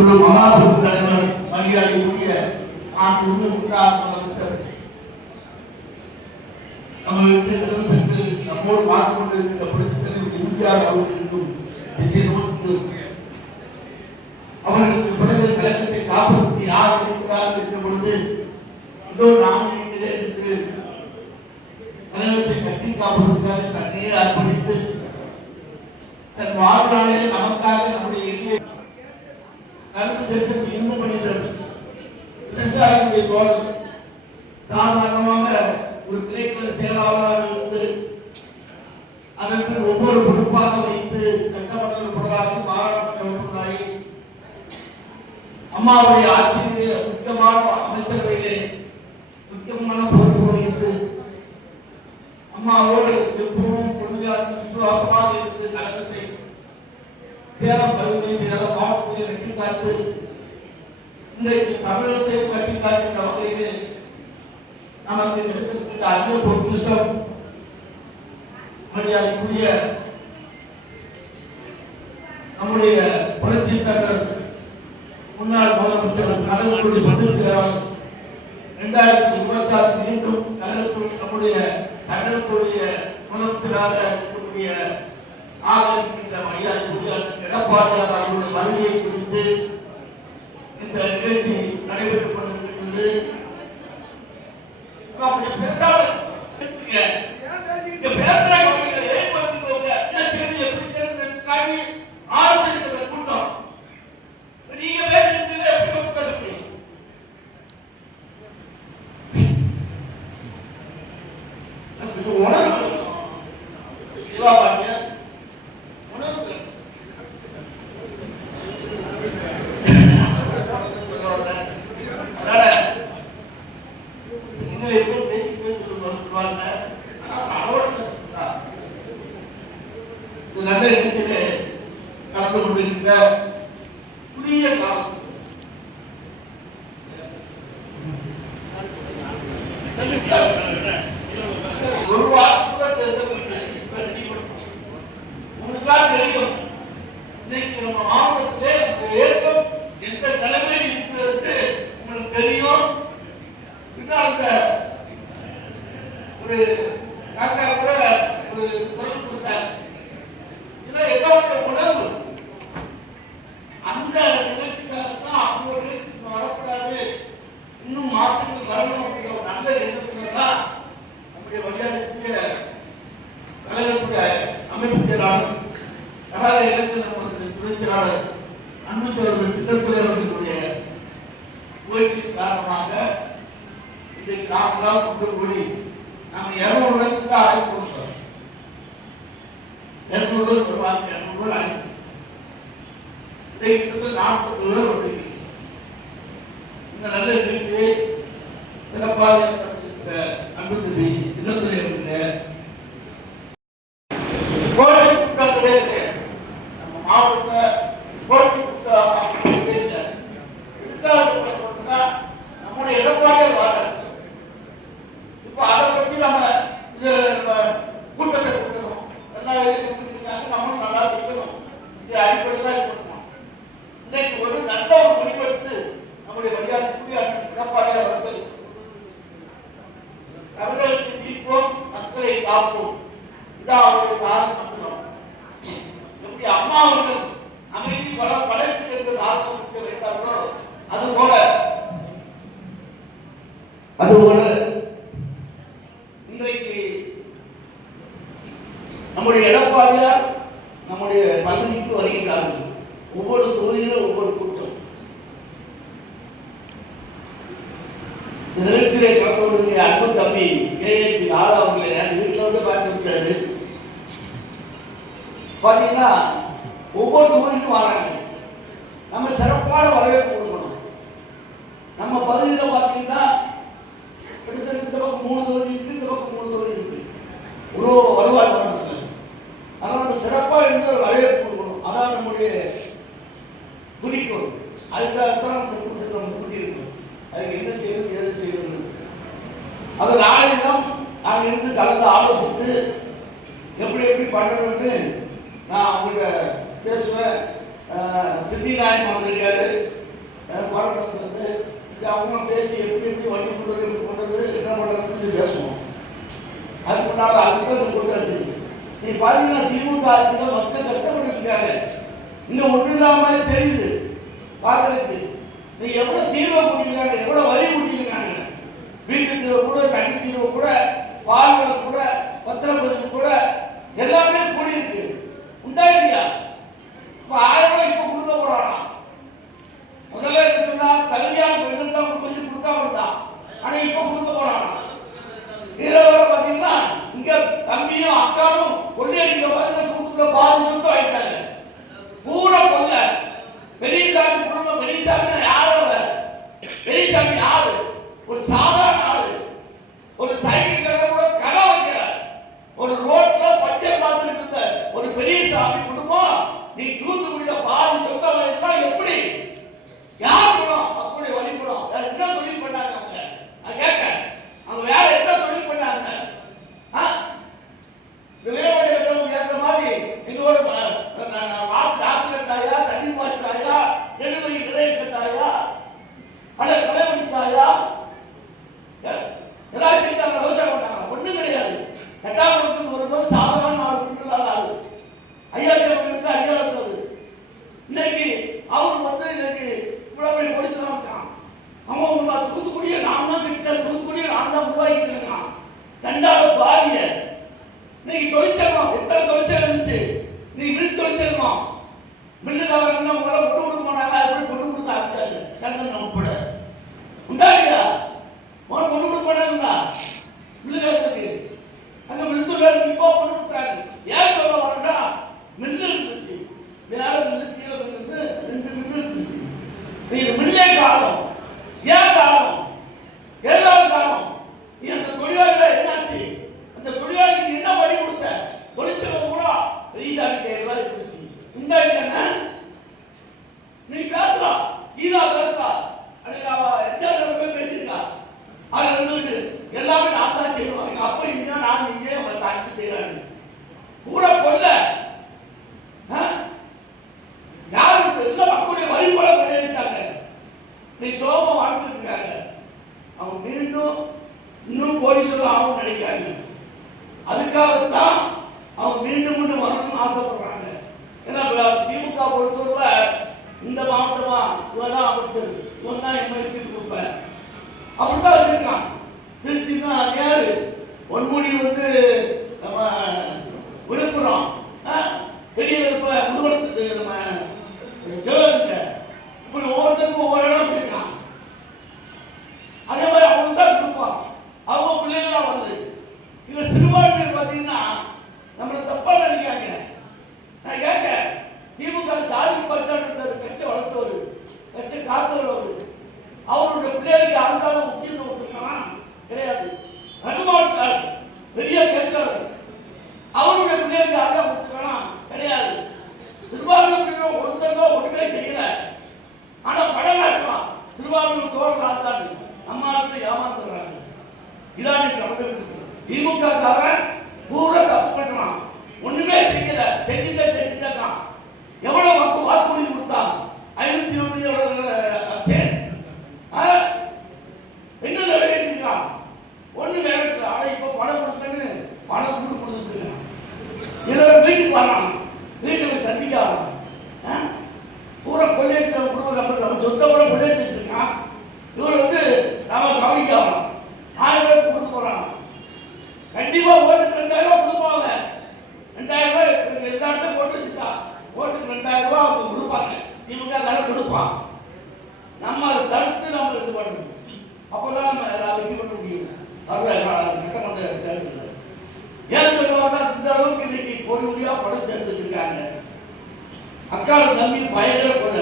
ஒரு மகாபுரு தலைவர் மரியாதைக்குரிய நாட்டு முன்னாள் முதலமைச்சர். நம்ம வீட்டில் சென்று நம்மோடு பார்த்து கொண்டிருக்கிற புரட்சித் இந்தியாவில் எம்ஜிஆர் அவர்கள் திசை நோக்கி அவர்களுக்கு பிறகு கழகத்தை காப்பதற்கு யார் இருக்கிறார் என்ற பொழுது இதோ நாம் வீட்டிலே கழகத்தை கட்டி காப்பதற்காக தண்ணீரை அர்ப்பணித்து தன் வாழ்நாளில் நமக்காக நம்முடைய எளிய கருத்து தேசத்தில் இன்ப மனிதர். விவசாயிகளுடைய தோழர் சாதாரணமாக ஒரு கிளைக்கல செயலாளராக இருந்து அதற்கு ஒவ்வொரு பொறுப்பாக வைத்து சட்டமன்ற உறுப்பினராகி பாராளுமன்ற உறுப்பினராகி அம்மாவுடைய ஆட்சியிலே முக்கியமான அமைச்சரவையிலே முக்கியமான பொறுப்பு வகித்து அம்மாவோடு எப்பவும் உறுதியாக விசுவாசமாக இருந்து கழகத்தை சேலம் பகுதியை சேலம் மாவட்டத்தை வெற்றி பார்த்து இன்றைக்கு தமிழகத்தை வெற்றி பார்க்கின்ற வகையிலே நமக்கு எடுத்திருக்கின்ற அரிய பொக்கிஷம் மரியாதைக்குரிய நம்முடைய புரட்சி தலைவர் முன்னாள் முதலமைச்சர் கழகத்துடைய பொதுச் இரண்டாயிரத்தி இருபத்தி ஆறு மீண்டும் கழகத்துடைய நம்முடைய கழகத்துடைய முதலமைச்சராக இருக்கக்கூடிய ஆதரிக்கின்ற மரியாதைக்குரிய எடப்பாடியார் அவர்களுடைய வருகையை குறித்து இந்த நிகழ்ச்சி நடைபெற்றுக் கொண்டிருக்கின்றது அப்படி பேசாம பேசுங்க இங்க பேசுறாங்க நீங்க ஏன் பண்ணுங்க இந்த செய்தி எப்படி தெரியுது காட்டி ஆலோசனை கூட்டம் நீங்க பேசுறது எப்படி வந்து பேச முடியும் இது உணர்வு இதுவா பாருங்க உணர்வு அதனால நீங்கள் எப்போ பேசிட்டு சொல்லுவாங்க அளவோட பேசுறா இது நல்ல நிகழ்ச்சியில கலந்து கொண்டிருக்கின்ற புதிய காலம் ஒரு வாரம் தெரிஞ்சவங்க தெரியும் இன்னைக்கு நம்ம மாவட்டத்திலே உங்க எந்த நிலைமையில் இருக்கிறது உங்களுக்கு தெரியும் இன்னும் அந்த ஒரு காக்கா கூட ஒரு குரல் கொடுத்தாங்க இதெல்லாம் என்னோட உணர்வு அந்த நிகழ்ச்சிக்காக தான் அப்படி ஒரு நிகழ்ச்சிக்கு வரக்கூடாது இன்னும் மாற்றங்கள் வரணும் அப்படிங்கிற ஒரு நல்ல எண்ணத்துல தான் நம்முடைய மரியாதைக்குரிய கழகத்துடைய அமைப்பு செயலாளர் கழக இளைஞர் சங்கத்தின் துணை செயலாளர் அன்பு அவர்களுடைய முயற்சியின் காரணமாக இன்றைக்கு நாம் கொண்டு கூடி நாம் இருநூறு இடத்துக்கு அழைப்பு கொடுத்தோம் இரநூறு பேர் வருவாங்க இருநூறு பேர் அழைப்பு. இன்றைக்கு கிட்டத்தட்ட நாற்பது பேர் வந்திருக்கீங்க. இந்த நல்ல நிகழ்ச்சியை சிறப்பாக ஏற்படுத்தியிருக்கிற அன்பு தம்பி சின்னத்துறை அவர்களே கோட்டை குற்றங்களே கிடையாது நம்ம மாவட்டத்தை கோட்டை குற்றம் இல்லை எதுக்காக சொல்றோம்னா, நம்முடைய எடப்பாடியார் வாழ இப்போ அதை பத்தி நம்ம இது நம்ம கூட்டத்தை கூட்டணும் நல்லா இருக்காங்க நம்மளும் நல்லா செய்யணும் இது அடிப்படையில் தான் இது பண்ணணும் இன்னைக்கு ஒரு நல்ல ஒரு முடிவெடுத்து நம்முடைய மரியாதைக்குரிய அண்ணன் எடப்பாடியார் அவர்கள் தமிழகத்தை மீட்போம் மக்களை காப்போம் இதான் அவருடைய தாரக மந்திரம் எப்படி அம்மா அவர்கள் அமைதி வள வளர்ச்சி என்பது ஆத்மகத்தை வைத்தார்களோ அது போல அதுபோல இன்றைக்கு நம்முடைய எடப்பாடியார் நம்முடைய பகுதிக்கு வருகிறார்கள். ஒவ்வொரு தொகுதியிலும் ஒவ்வொரு கூட்டம். இந்த நிகழ்ச்சியிலே கலந்து கொண்டிருக்கிற அன்பு தம்பி கேஏபி பி. ஆதா அவர்களை அந்த வீட்டில் வந்து பார்த்து வச்சாரு பார்த்தீங்கன்னா ஒவ்வொரு தொகுதிக்கும் வராங்க. நம்ம சிறப்பான வரவேற்பு கொடுக்கணும். நம்ம பகுதியில் பார்த்தீங்கன்னா மூணு தொகுதி இருக்கு இந்த பக்கம் மூணு தொகுதி இருக்கு. ஒரு வருவாய் மாற்றத்தில் அதனால் நம்ம சிறப்பாக இருந்து வரவேற்பு கொடுக்கணும். அதான் நம்முடைய குறிக்கோள் அதுக்காகத்தான் நம்ம கூட்டத்தை நம்ம கூட்டியிருக்கோம். அதுக்கு என்ன செய்யணும் எது செய்வது அது நாளை தான் நாங்கள் இருந்து கலந்து ஆலோசித்து எப்படி எப்படி பண்ணணும்னு நான் அவங்ககிட்ட பேசுவேன். சிட்டி நாயகம் வந்திருக்காரு. கோரம்புரத்துலேருந்து அவங்களும் பேசி எப்படி எப்படி வண்டி கொண்டு பாத்தீங்கன்னா திமுக மக்கள் கஷ்டப்பட்டு இருக்காங்க இங்க ஒண்ணு இல்லாமலே தெரியுது. பாக்குறதுக்கு நீ எவ்வளவு தீர்வை கூட்டியிருக்காங்க எவ்வளவு வழி கூட்டியிருக்காங்க. வீட்டு தீர்வு கூட தண்ணி தீர்வு கூட பால்வள கூட பத்திரப்பதிவு கூட எல்லாமே கூடி இருக்கு உண்டா இல்லையா? இப்ப ஆயிரம் ரூபாய் இப்ப கொடுக்க போறானா? முதல்ல சொன்னா தகுதியான பெண்கள் தான் கொஞ்சம் கொடுக்காம இருந்தா. ஆனா இப்ப கொடுக்க போறானா? இதுல வர பாத்தீங்கன்னா இங்க தம்பியும் அக்கானும் கொள்ளையடிக்கிற மாதிரி கூத்துக்குள்ள பாதி சுத்தம் ஆயிட்டாங்க பூரா கொல்ல. வெளிசாமி குடும்பம் வெளிசாமி யாரும் வெளிசாமி யாரு? ஒரு சாதாரண இன்னும் இன்னும் கோடீஸ்வரர் ஆகும் நினைக்காங்க அதுக்காகத்தான் அவங்க மீண்டும் மீண்டும் வரணும்னு ஆசைப்படுறாங்க. ஏன்னா திமுக பொறுத்தவரையில் இந்த மாவட்டமா இவன் தான் அமைச்சர். இவன் தான் எம்எல்சி கொடுப்பேன் அப்படிதான் வச்சிருக்கான். திருச்சின்னா யாரு? பொன்முடி வந்து நம்ம விழுப்புரம். வெளியில் இருப்ப முதுகுளத்துக்கு நம்ம இதுல சிறுபான்மையர் பார்த்தீங்கன்னா சட்டமன்ற தேர்தல் ஏற்கனவே இந்த அளவுக்கு இன்னைக்கு கோடி கோடியா படம் சேர்த்து வச்சிருக்காங்க. அக்கால தம்பி பயங்கர கொள்ள.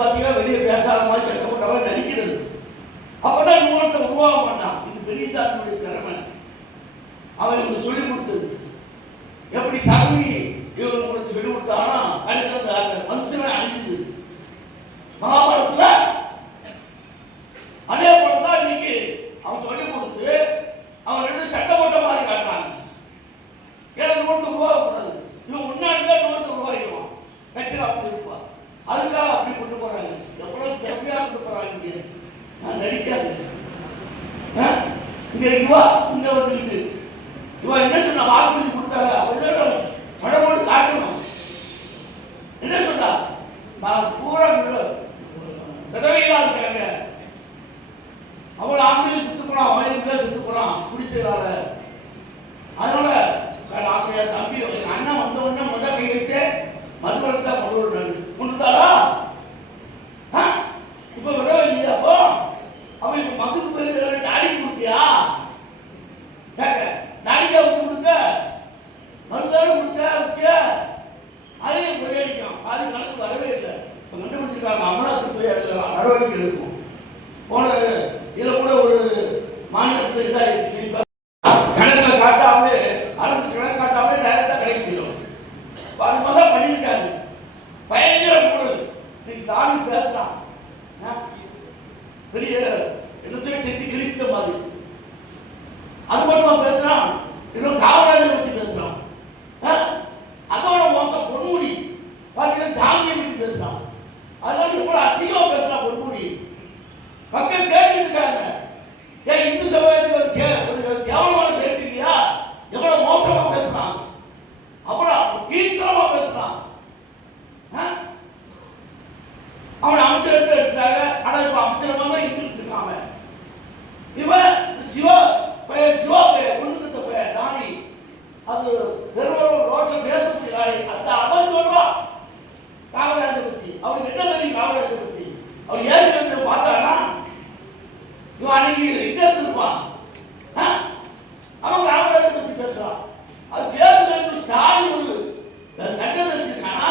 பார்த்தீங்கன்னா வெளியே பேசாத மாதிரி சட்டமன்றமாக நடிக்கிறது. அப்பதான் இன்னொருத்த உருவாக மாட்டான். இது பெரிய சாமியுடைய திறமை. அவன் இவங்க சொல்லி கொடுத்தது. எப்படி சாமி இவங்க உங்களுக்கு சொல்லி கொடுத்தானா? அடுத்த மனுஷனை அழிஞ்சது. மாமா பேசக்கூடிய அந்த அவன் சொல்றான் காமராஜரை பத்தி. அவனுக்கு என்ன தெரியும் காமராஜரை பத்தி? அவர் ஏசுகிறத பார்த்தானா இவன் அன்னைக்கு எங்க இருந்திருப்பான்? அவன் காமராஜரை பத்தி பேசுறான் அது பேசுறேன்னு ஸ்டாலின் ஒரு கட்டணம் வச்சிருக்கானா?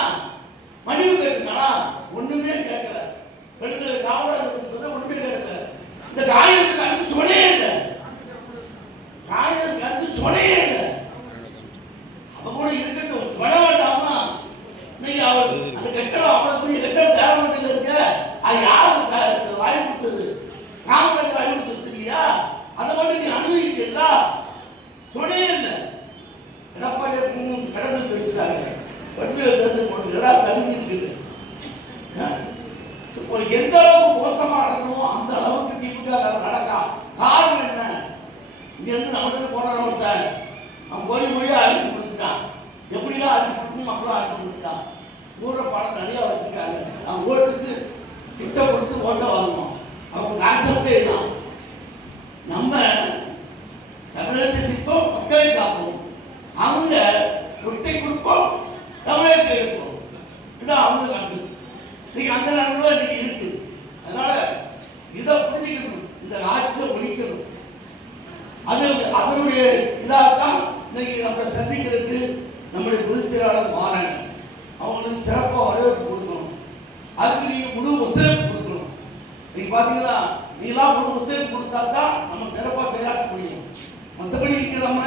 மன்னிப்பு கேட்டிருக்கானா? ஒண்ணுமே கேட்கல. எடுத்து காமராஜர் பத்தி பேச ஒண்ணுமே கேட்கல. இந்த காங்கிரஸ் அடுத்து சொன்னே இல்லை. காங்கிரஸ் அடுத்து சொன்னே இல்லை. அவ கூட இருக்கட்டும். சொல்ல வேண்டாமா இன்னைக்கு அவர் அந்த கட்டடம் அவ்வளவு பெரிய கட்டடம் தேவைப்பட்டது இருக்க அது யாருக்கு த- வாங்கி கொடுத்தது காமராஜர் வாங்கி கொடுத்தது இல்லையா அதை மட்டும் நீ அனுபவிக்கல சொன்னே இல்லை எடப்பாடியை மூணு கடந்து தெரிவிச்சாங்க வண்டியில் பேசுறது உனக்கு எடா தகுதி இருக்குது ஆ? ஒரு எந்த அளவுக்கு மோசமா நடக்கணுமோ அந்த அளவுக்கு திமுக காரன் நடக்கா காரணம் என்ன இங்க இருந்து நம்மகிட்ட போன ஒருத்தன் அவன் கோடி கோடியா அடிச்சு கொடுத்துட்டான் எப்படிலாம் அடிச்சு கொடுக்கணும் மக்களும் அடிச்சு கொடுத்துட்டான் ஊர பணம் நிறைய வச்சிருக்காங்க அவன் ஓட்டுக்கு கிட்ட கொடுத்து ஓட்டை வாங்குவோம் அவங்க கான்செப்டே தான் நம்ம தமிழகத்தை நிற்போம் மக்களை காப்போம். அவங்க கொட்டை கொடுப்போம் தமிழகத்தை இருப்போம் இதுதான் அவங்க காட்சி. இன்னைக்கு அந்த நிலைமை இன்னைக்கு இருக்கு. அதனால இதை புரிஞ்சுக்கணும். இந்த ஆட்சியை ஒழிக்கணும். அது அதனுடைய இதாகத்தான் இன்னைக்கு நம்மளை சந்திக்கிறதுக்கு நம்முடைய பொதுச்செயலாளர் செயலாளர் அவங்களுக்கு சிறப்பாக வரவேற்பு கொடுக்கணும். அதுக்கு நீங்கள் முழு ஒத்துழைப்பு நீங்க பாத்தீங்கன்னா நீலாம் ஒரு ஒத்துழைப்பு கொடுத்தா தான் நம்ம சிறப்பாக செயலாற்ற முடியும். மற்றபடி நம்ம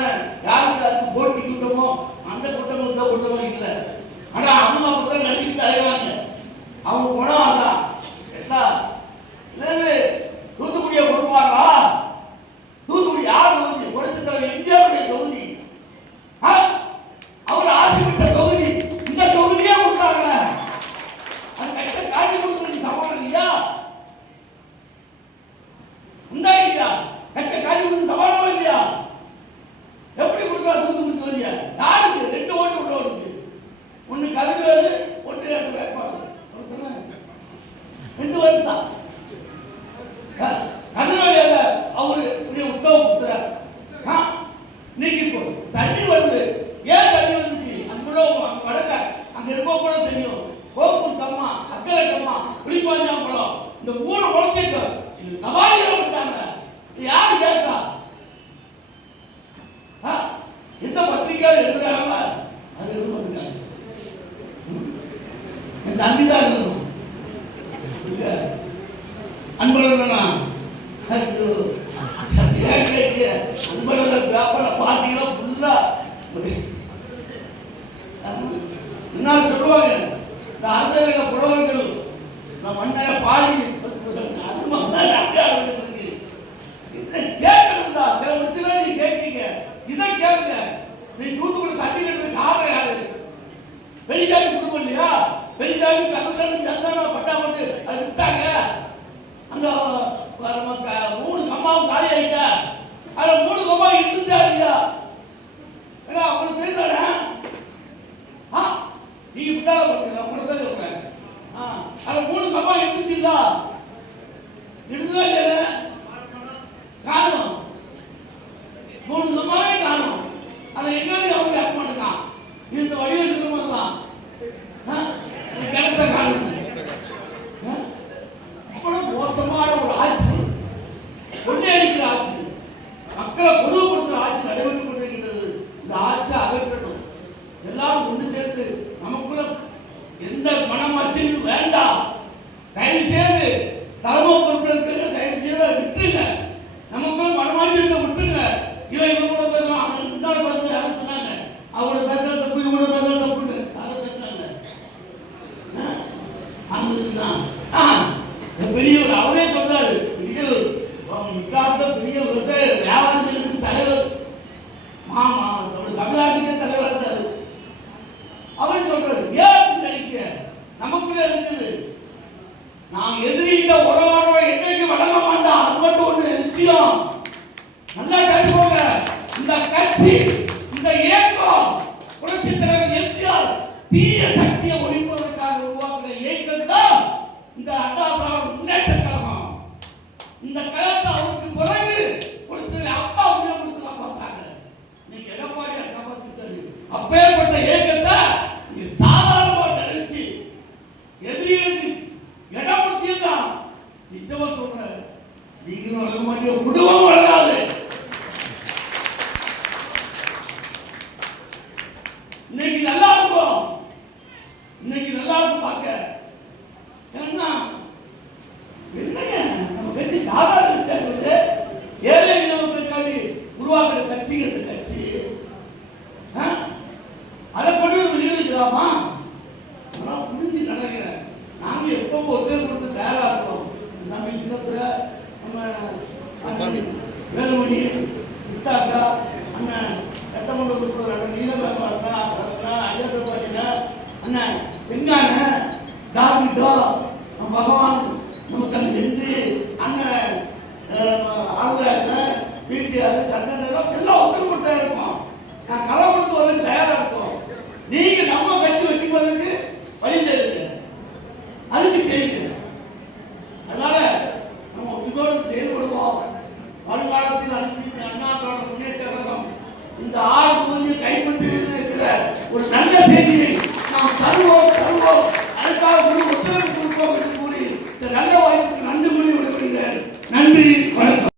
யாருக்கு யாருக்கு போட்டி கூட்டமோ அந்த கூட்டமோ இந்த கூட்டமோ இல்லை. ஆனா அவங்க அப்படித்தான் நினைக்கிட்டு அலைவாங்க. அவங்க குணம் 된다. பேப்பரை பார்த்தீங்கன்னா ஃபுல்லா முன்னால் சொல்லுவாங்க இந்த அரசியல புலவர்கள் நம்ம மன்னரை பாடி அது மன்னர் அங்கே இதை கேட்கணும்டா? சில ஒரு சிலர் நீ கேட்கிறீங்க. இதை கேளுங்க. நீ தூத்துக்குடி தண்ணி கட்டுற காரணம் யாரு? வெளிச்சாமி குடும்பம் இல்லையா? வெளிச்சாமி கலந்து சந்தானா பட்டா போட்டு அது வித்தாங்க. அந்த நம்ம மூணு கம்மாவும் காலி ஆயிட்ட அதுல மூணு இருந்துதான் இருந்துச்சா இல்லையா ஏன்னா உங்களுக்கு தெரியல ஆ நீங்க பின்னால பாருங்க உங்களுக்கு தான் சொல்றேன் ஆ அதுல மூணு கம்மா இருந்துச்சுல்ல இருந்ததா இல்லையா காணும் மூணு கம்மாவே காணும் அதை எங்கேயும் அவங்க கேட்க மாட்டேங்கான் இந்த வடிவில் கட்சி இந்த இயக்கம் புரட்சி தலைவர் எம்ஜிஆர் தீய சக்தியை ஒழிப்பதற்காக உருவாக்கின இயக்கம் தான் இந்த அண்ணா திராவிட முன்னேற்ற கழகம். இந்த கழகத்தை அவருக்கு பிறகு புரட்சி அப்பா உயிரை கொடுத்து காப்பாத்துறாங்க. இன்னைக்கு எடப்பாடியார் காப்பாத்திட்டாரு அப்பேற்பட்ட இயக்கத்தை நீங்க சாதாரணமா நினைச்சு எதிரிகளுக்கு இடம் கொடுத்தீங்கன்னா நிச்சயமா சொல்றேன். நீங்களும் அழக மாட்டீங்க குடும்பம் அழகாது பகவான் தனக்கு இருந்து அண்ணன் ஆந்திராஜன் வீட்டு சண்டை எல்லாம் ஒத்துக்கிட்டே இருக்கும். நான் கலை கொடுத்து வரதுக்கு தயாராக இருக்கும்.